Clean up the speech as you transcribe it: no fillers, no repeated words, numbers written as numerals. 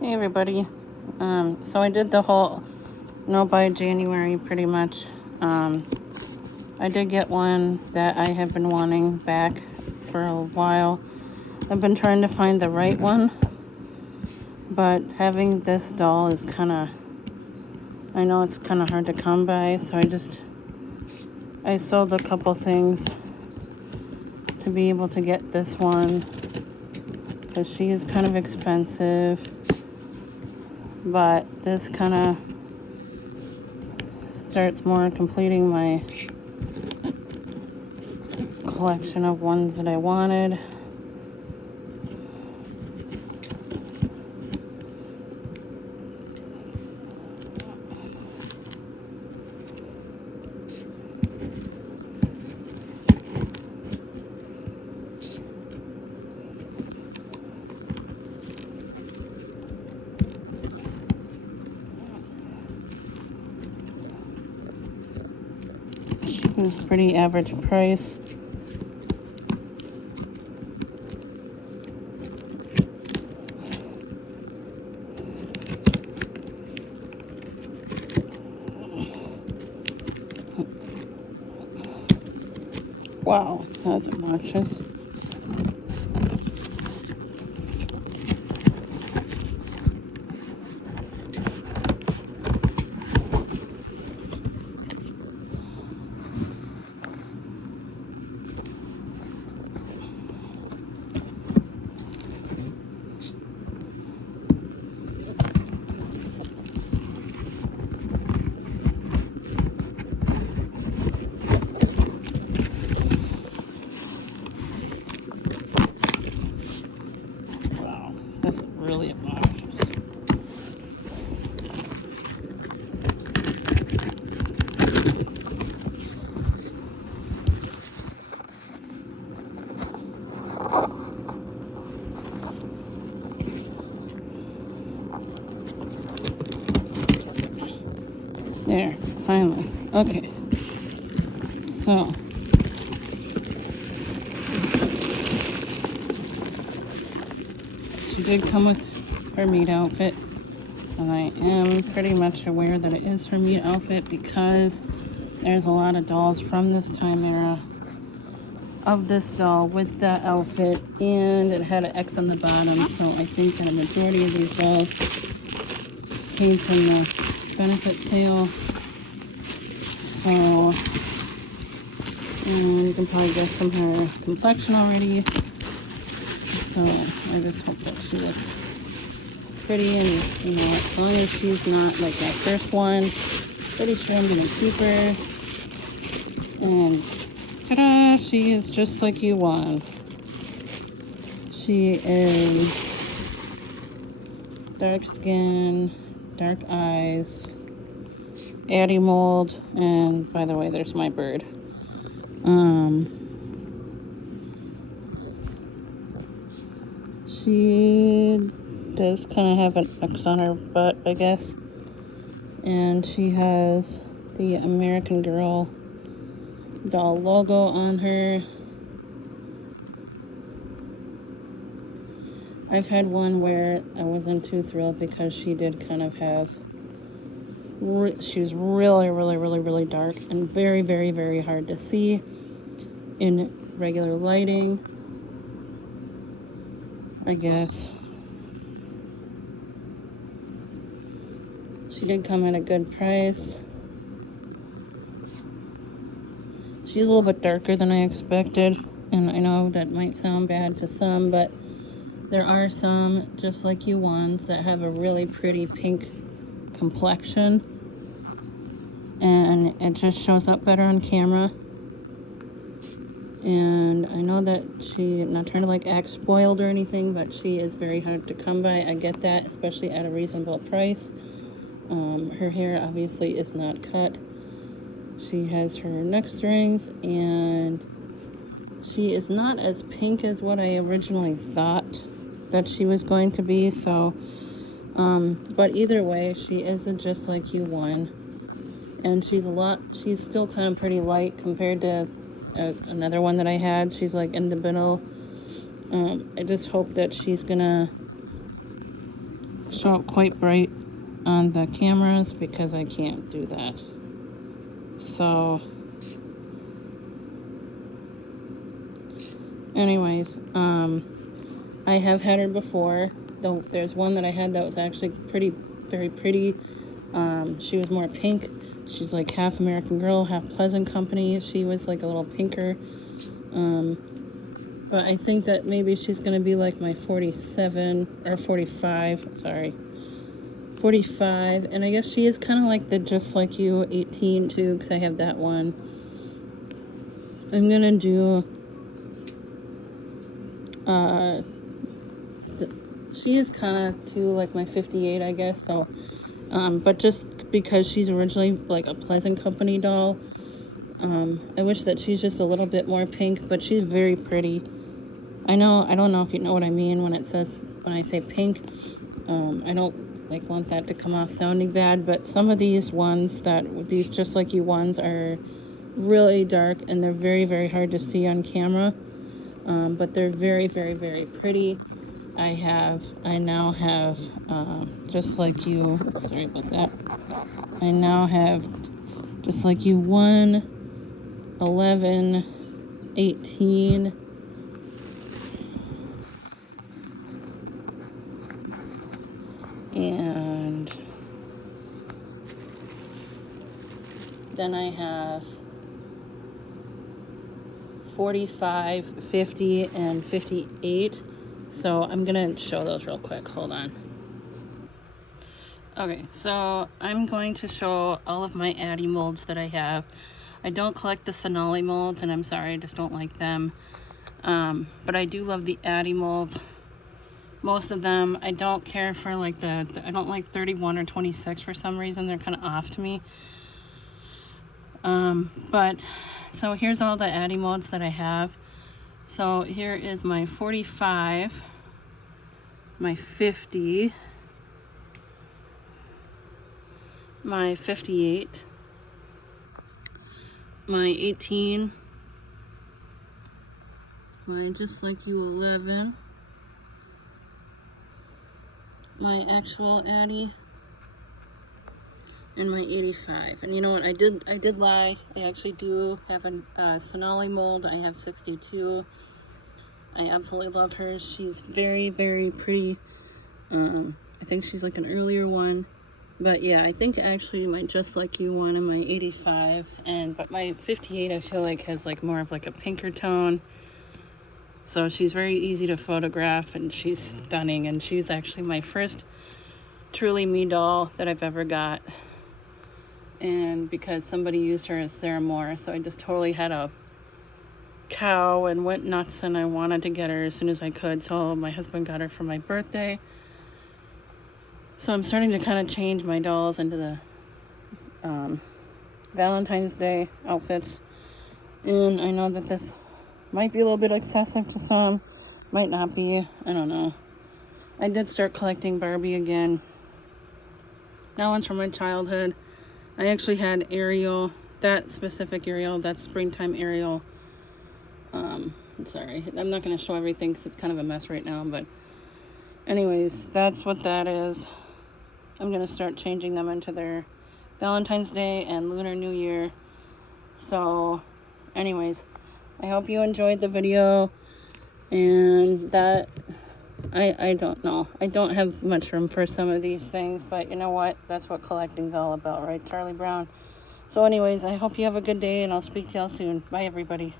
Hey everybody. So I did the whole no buy January pretty much. I did get one that I have been wanting back for a while. I've been trying to find the right one, but having this doll is I know it's kind of hard to come by, so I sold a couple things to be able to get this one because she is kind of expensive. But this kind of starts more completing my collection of ones that I wanted. It was pretty average price. Wow, that's obnoxious. Wow, that's really obnoxious. There, finally. Okay. So, she did come with her meat outfit. And I am pretty much aware that it is her meat outfit because there's a lot of dolls from this time era of this doll with that outfit, and it had an X on the bottom, so I think that a majority of these dolls came from the benefit sale. So, and you can probably guess from her complexion already. So I just hope that she looks pretty, and as long as she's not like that first one, pretty sure I'm gonna keep her. And ta-da, she is just like you want. She is dark skin, dark eyes, Addie mold, and by the way, there's my bird. She does kind of have an X on her butt, I guess. And she has the American Girl doll logo on her. I've had one where I wasn't too thrilled because she did kind of have, she was really dark and very, very, very hard to see in regular lighting, I guess. She did come at a good price. She's a little bit darker than I expected, and I know that might sound bad to some, but there are some, just like you ones, that have a really pretty pink complexion, and it just shows up better on camera. And I know that I'm not trying to act spoiled or anything, but she is very hard to come by. I get that, especially at a reasonable price. Her hair obviously is not cut. She has her neck strings, and she is not as pink as what I originally thought that she was going to be. So, but either way, she is a just like you one, and she's still kind of pretty light compared to another one that I had. She's like in the middle. I just hope that she's gonna show up quite bright on the cameras because I can't do that. So anyways, I have had her before, though there's one that I had that was actually very pretty. She was more pink. She's like half American Girl, half Pleasant Company. She was like a little pinker. But I think that maybe she's going to be like my 47 or 45, sorry. 45, and I guess she is kind of like the Just Like You 18 too, because I have that one. I'm going to do, she is kind of too like my 58, I guess, so, but just because she's originally like a Pleasant Company doll, I wish that she's just a little bit more pink, but she's very pretty. I don't know if you know what I mean when I say pink. I don't like want that to come off sounding bad, but some of these Just Like You ones are really dark and they're very, very hard to see on camera. But they're very, very, very pretty. I now have Just Like You, sorry about that. I now have Just Like You 1, 11, 18, and then I have 45, 50, and 58. So I'm gonna show those real quick. Hold on. Okay, so I'm going to show all of my Addie molds that I have. I don't collect the Sonali molds, and I'm sorry, I just don't like them. But I do love the Addie molds. Most of them. I don't care for like I don't like 31 or 26 for some reason. They're kind of off to me. But so here's all the Addie molds that I have. So here is my 45, my 50, my 58, my 18, my Just Like You 11, my actual Addie, and my 85. And you know what, I did lie. I actually do have a Sonali mold. I have 62. I absolutely love her. She's very, very pretty. I think she's like an earlier one. But yeah, I think actually my Just Like You one and my 85, but my 58 I feel like has like more of like a pinker tone. So she's very easy to photograph and she's stunning, and she's actually my first Truly Me doll that I've ever got. And because somebody used her as Sarah Moore, so I just totally had a cow and went nuts, and I wanted to get her as soon as I could, so my husband got her for my birthday. So I'm starting to kind of change my dolls into the Valentine's Day outfits, and I know that this might be a little bit excessive to some, might not be, I don't know. I did start collecting Barbie again. That one's from my childhood. I actually had Ariel, that specific Ariel, that Springtime Ariel. I'm sorry, I'm not going to show everything because it's kind of a mess right now, but anyways, that's what that is. I'm going to start changing them into their Valentine's Day and Lunar New Year. So anyways, I hope you enjoyed the video, and that I don't know. I don't have much room for some of these things, but you know what? That's what collecting's all about, right, Charlie Brown? So anyways, I hope you have a good day, and I'll speak to y'all soon. Bye, everybody.